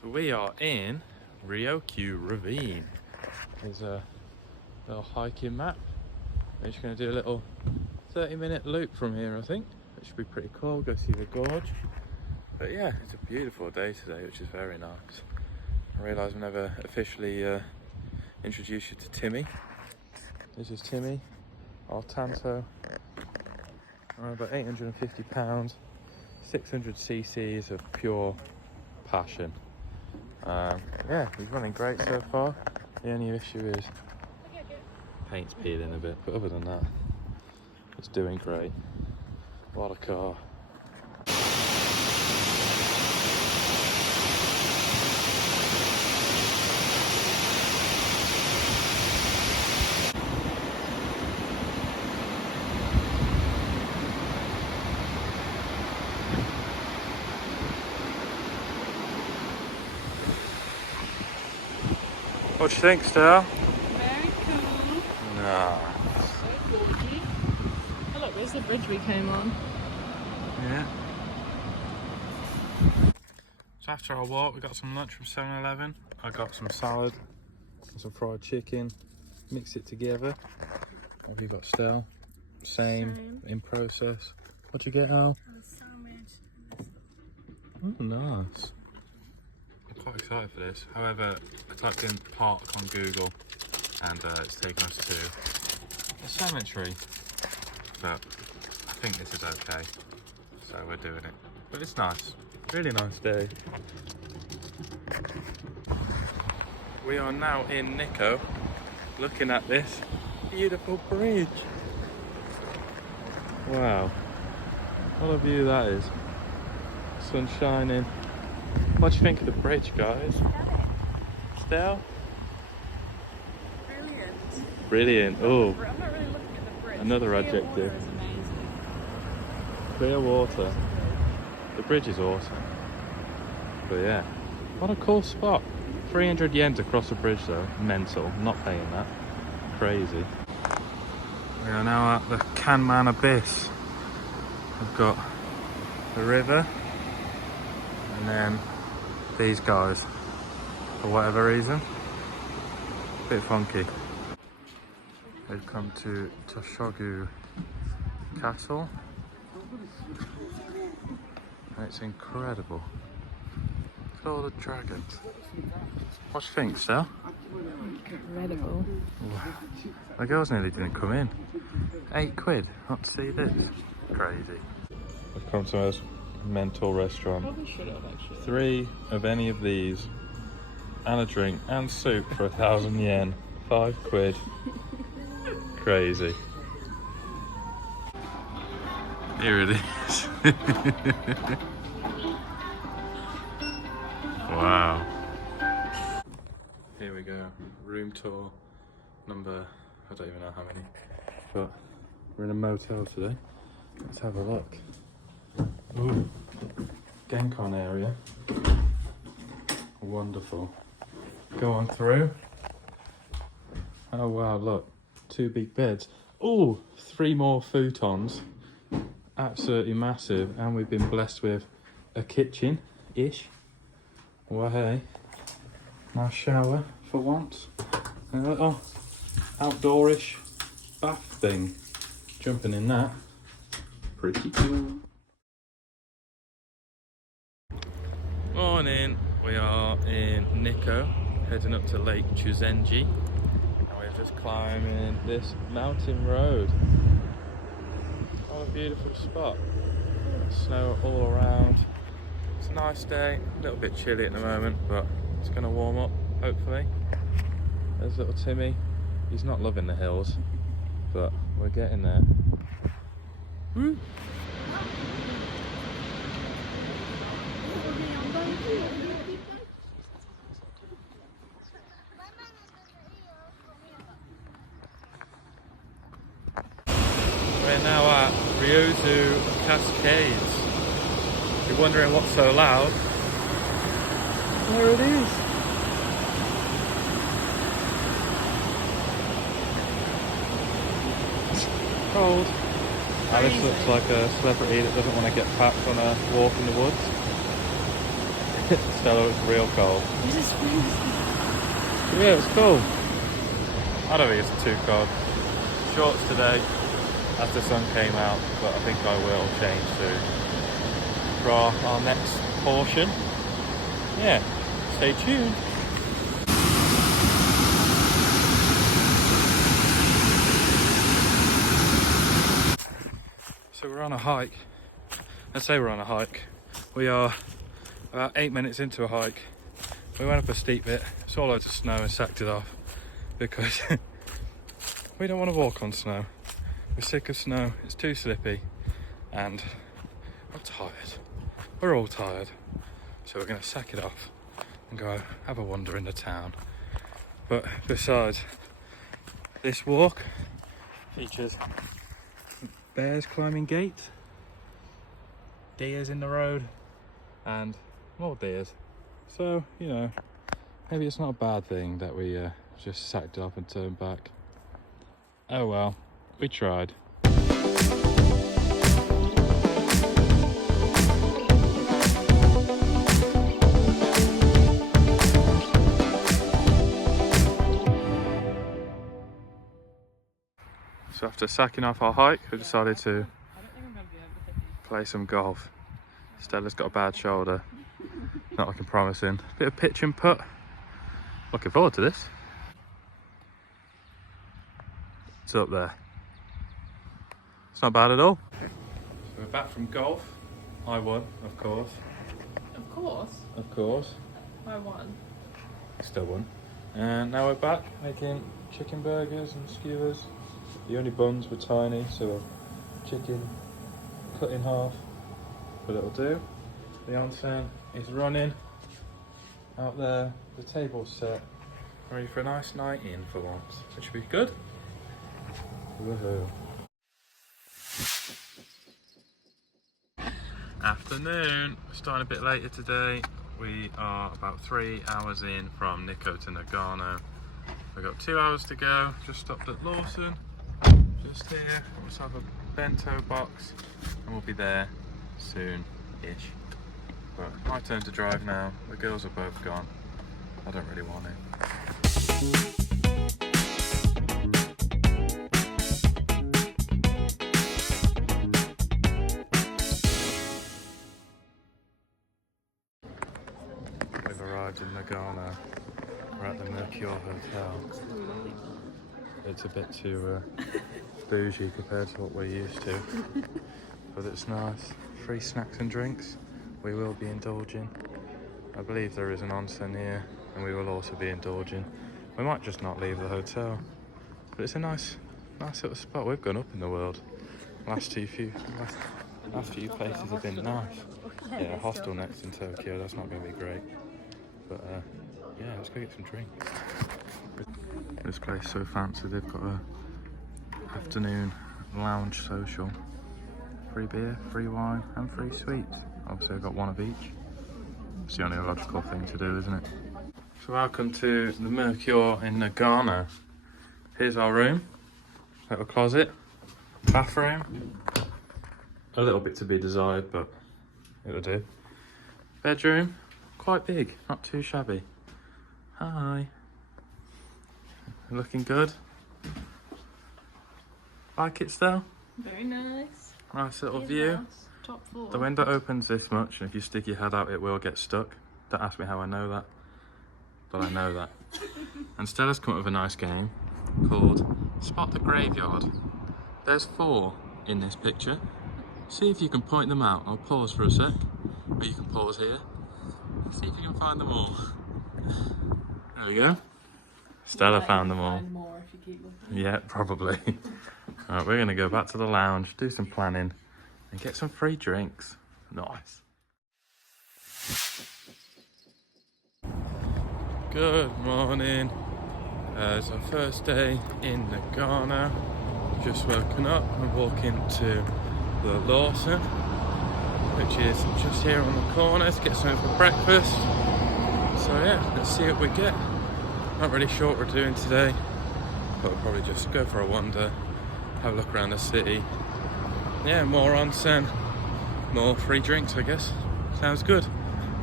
So we are in Ryokyu Ravine. There's a little hiking map. We're just going to do a little 30-minute loop from here, I think. It should be pretty cool, go see the gorge. But yeah, it's a beautiful day today, which is very nice. I realise I've never officially introduced you to Timmy. This is Timmy, our Tanto. About 850 pounds, 600 cc's of pure passion. Yeah, he's running great so far. The only issue is paint's peeling a bit, but other than that, it's doing great. What a car. What do you think, Star? Very cool. Nah. So gorgy. Oh look, there's the bridge we came on. Yeah. So after our walk, we got some lunch from 7-Eleven. I got some salad and some fried chicken. Mix it together. What have you got, Stel? Same in process. What'd you get, Al? A sandwich. Oh, nice. I'm quite excited for this. However, I typed in park on Google and it's taken us to a cemetery. But I think this is okay. So we're doing it. But it's nice. Really nice day. We are now in Nikko, looking at this beautiful bridge. Wow. What a view that is. Sun shining. What do you think of the bridge, guys? Stel? Brilliant. Brilliant. Oh, I'm not really looking at the bridge. another Clear adjective. water is amazing. Clear water. The bridge is awesome. But yeah, what a cool spot. 300 yen to cross a bridge though. Mental. Not paying that. Crazy. We are now at the Kanman Abyss. We've got the river and then these guys, for whatever reason. Bit funky. We've come to Toshogu Castle. And it's incredible. Look at all the dragons. What do you think, Stel? Incredible. Wow. The girls nearly didn't come in. £8 not to see this. Crazy. We've come to the most mental restaurant. Probably should have actually. 3 of any of these and a drink and soup for 1,000 yen. £5. Crazy. Here it is. Wow. Here we go. Room tour number, I don't even know how many, but we're in a motel today. Let's have a look. Ooh, Genkon area. Wonderful. Go on through. Oh wow, look. 2 big beds. Ooh, 3 more futons. Absolutely massive. And we've been blessed with a kitchen-ish. Well, hey. Nice shower for once. And a little outdoorish bath thing. Jumping in that. Pretty cool. Morning. We are in Nikko, heading up to Lake Chuzenji. And we're just climbing this mountain road. What a beautiful spot. Snow all around. It's a nice day, a little bit chilly at the moment, but it's going to warm up, hopefully. There's little Timmy. He's not loving the hills, but we're getting there. Woo! We're now at Ryozu Cascades. If you're wondering what's so loud, there it is. It's cold. Alice looks like a celebrity that doesn't want to get packed on a walk in the woods. Stella, it's real cold. This is freezing. Yeah, it's cool. I don't think it's too cold. Shorts today as the sun came out, but I think I will change soon for our next portion. Yeah, stay tuned. So we're on a hike. I say we're on a hike. We are about 8 minutes into a hike. We went up a steep bit, saw loads of snow and sacked it off because we don't want to walk on snow. We're sick of snow, it's too slippy, and I'm tired. We're all tired. So we're going to sack it off and go have a wander in the town. But besides, this walk features bears climbing gates, deers in the road, and more deers. So, you know, maybe it's not a bad thing that we just sacked it up and turned back. Oh well, we tried. So after sacking off our hike, we decided to play some golf. Stella's got a bad shoulder, not looking promising. Bit of pitch and putt. Looking forward to this. It's up there. It's not bad at all. So we're back from golf. I won, of course. Of course. Of course. I won. Still won. And now we're back making chicken burgers and skewers. The only buns were tiny, so chicken cut in half, but it'll do. The onsen is running out there. The table's set, ready for a nice night in for once, which should be good. Woohoo! Afternoon. We're starting a bit later today. We are about 3 hours in from Nikko to Nagano. We've got 2 hours to go. Just stopped at Lawson. Just here. We'll just have a bento box and we'll be there soon-ish. But my turn to drive now. The girls are both gone. I don't really want it. We've arrived in Nagano. We're at the Mercure Hotel. It's a bit too bougie compared to what we're used to, but it's nice. Free snacks and drinks. We will be indulging. I believe there is an onsen here, and we will also be indulging. We might just not leave the hotel, but it's a nice little spot. We've gone up in the world. Last few places have been nice. Yeah, a hostel next in Tokyo. That's not going to be great, but yeah, let's go get some drinks. This place is so fancy. They've got a afternoon lounge social. Free beer, free wine, and free sweets. Obviously I've got one of each. It's the only logical thing to do, isn't it? So welcome to the Mercure in Nagano. Here's our room. Little closet. Bathroom. A little bit to be desired, but it'll do. Bedroom. Quite big, not too shabby. Hi. Looking good. Like it still? Very nice. Nice little Here's view. house, top floor. The window opens this much, and if you stick your head out, it will get stuck. Don't ask me how I know that, but I know that. And Stella's come up with a nice game called Spot the Graveyard. There's 4 in this picture. See if you can point them out. I'll pause for a sec, or you can pause here. See if you can find them all. There we go. Stella found them all. Find more if you keep looking. Yeah, probably. Alright, we're going to go back to the lounge, do some planning, and get some free drinks. Nice. Good morning. It's our first day in Nagano. Just woken up and walking to the Lawson, which is just here on the corner to get something for breakfast. So yeah, let's see what we get. Not really sure what we're doing today, but we'll probably just go for a wander, have a look around the city. Yeah, more onsen, more free drinks, I guess. Sounds good.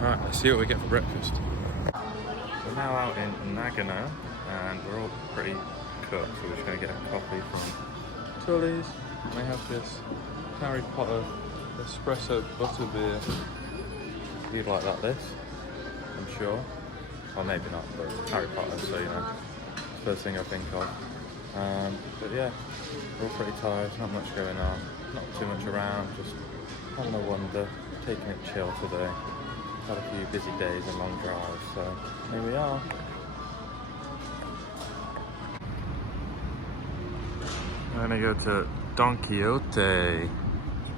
Alright, let's see what we get for breakfast. We're now out in Nagano and we're all pretty cooked, so we're just going to get a coffee from Tully's. And they have this Harry Potter espresso butterbeer. You'd like that, this, I'm sure. Well, maybe not, but Harry Potter, so you know, first thing I think of. But yeah, we're all pretty tired, not much going on, not too much around, just having a wander, taking it chill today. Had a few busy days and long drives, so here we are. We're gonna go to Don Quixote,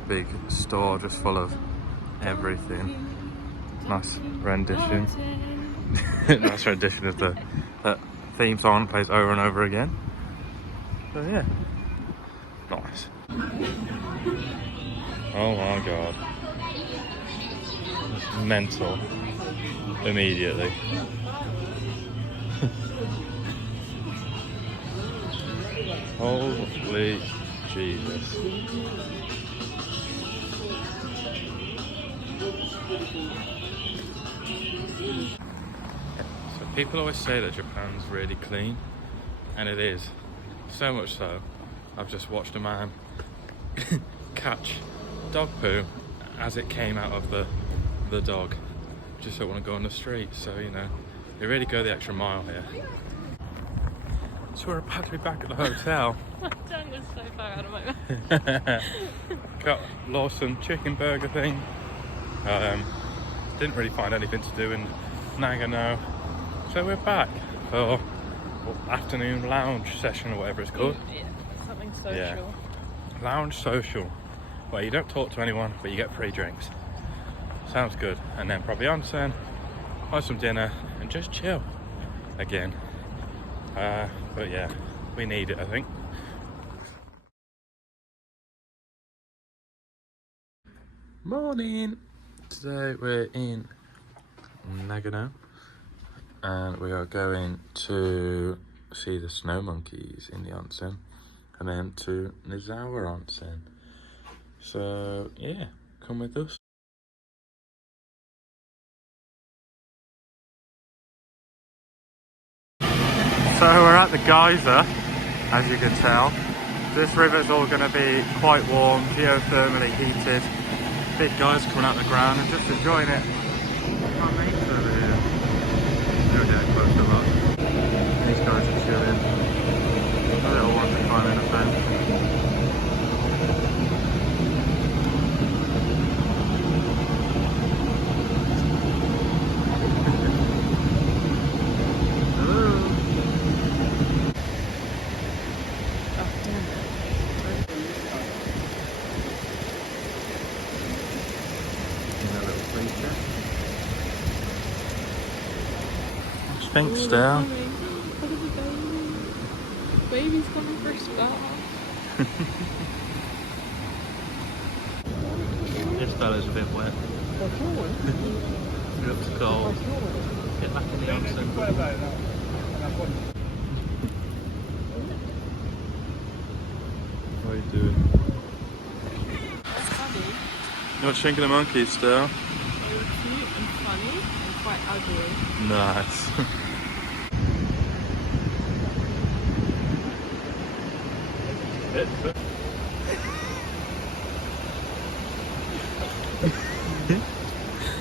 big store just full of everything. Nice rendition. Nice rendition of the theme song, plays over and over again. So yeah, nice. Oh my god. It's mental. Immediately. Holy Jesus. So people always say that Japan's really clean, and it is. So much so, I've just watched a man catch dog poo as it came out of the dog. Just don't want to go on the street, so you know, they really go the extra mile here. So we're about to be back at the hotel. My tongue is so far out of my mouth. Got Lawson chicken burger thing. Didn't really find anything to do in Nagano, so we're back for afternoon lounge session or whatever it's called. Yeah, something social. Yeah. Lounge social, where you don't talk to anyone but you get free drinks. Sounds good. And then probably onsen, have some dinner and just chill again. But yeah, we need it, I think. Morning! Today we're in Nagano and we are going to see the snow monkeys in the onsen and then to Nizawa onsen. So yeah, come with us. So we're at the geyser, as you can tell. This river's all going to be quite warm, geothermally heated. Big guys coming out the ground and just enjoying it. My mates over here. They're getting close to us. These guys are chilling. The little ones are climbing the fence. Pink still. Look at the baby. Baby's coming for Scott. This fella's a bit wet. He looks cold. Get back in the onsen. What are you doing? It's funny. You want shinking the monkeys still? They were cute and funny and quite ugly. Nice.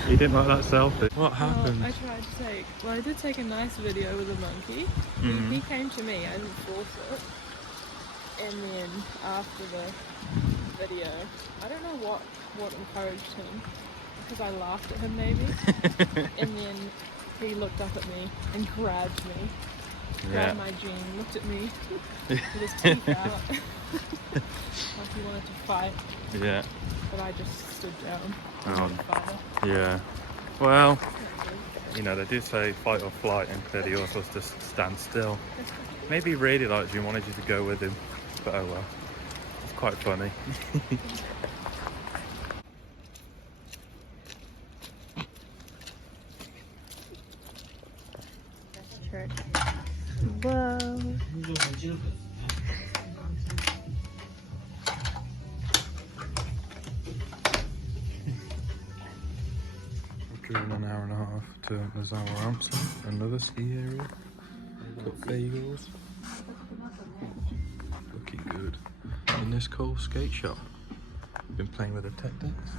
You didn't like that selfie? What happened? I tried to take, well, I did take a nice video with a monkey. Mm. He came to me, I didn't force it. And then after the video, I don't know what encouraged him, because I laughed at him maybe. And then he looked up at me and grabbed me. Grabbed my jean, looked at me with his teeth out. Like he wanted to fight. Yeah. But I just stood down. Yeah. Well, you know, they do say fight or flight, and clearly yours was just stand still. Maybe he really liked you and wanted you to go with him, but oh well. It's quite funny. Trick. Whoa. We're drilling off to Nagano, another ski area. Got bagels. Looking good. In this cool skate shop. Been playing with the tech decks.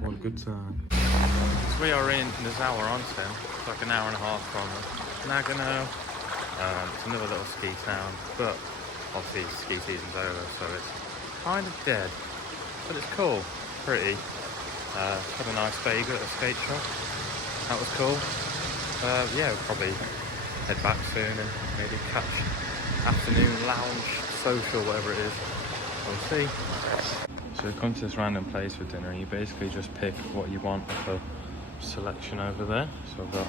What a good time. So we are in Nagano Onsen. It's like an hour and a half from Nagano. It's another little ski town, but obviously ski season's over, so it's kind of dead. But it's cool, pretty. Had a nice bagel at a skate shop. That was cool. Yeah, we'll probably head back soon and maybe catch afternoon lounge, social, whatever it is. We'll see. So we come to this random place for dinner and you basically just pick what you want of the selection over there. So I've got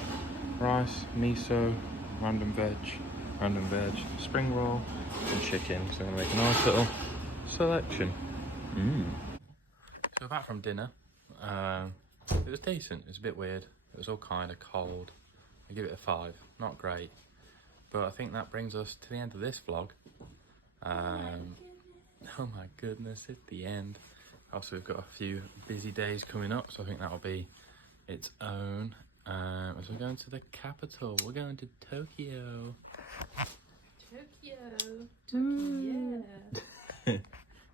rice, miso, random veg, spring roll and chicken. So I'm going to make a nice little selection. So we're back from dinner. It was decent. It was a bit weird. It was all kind of cold. I give it a 5. Not great. But I think that brings us to the end of this vlog. Oh my goodness, it's the end. Also, we've got a few busy days coming up, so I think that'll be its own. As we're going to the capital, we're going to Tokyo. Tokyo.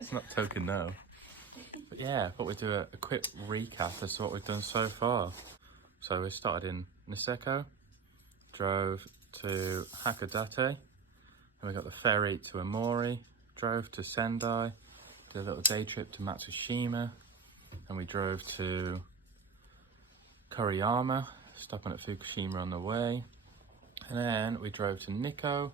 It's not Tokyo. But yeah, I thought we'd do a quick recap as to what we've done so far. So we started in Niseko, drove to Hakodate, and we got the ferry to Amori, drove to Sendai, did a little day trip to Matsushima, and we drove to Koriyama, stopping at Fukushima on the way, and then we drove to Nikko,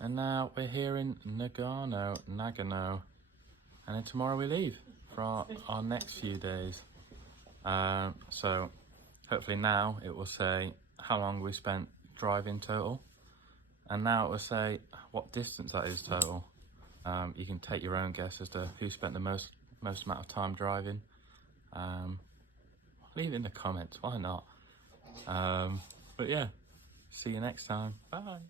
and now we're here in Nagano, and then tomorrow we leave for our next few days. So hopefully now it will say how long we spent driving total, and now it will say what distance that is total. You can take your own guess as to who spent the most amount of time driving. Leave it in the comments, why not? But yeah, see you next time. Bye.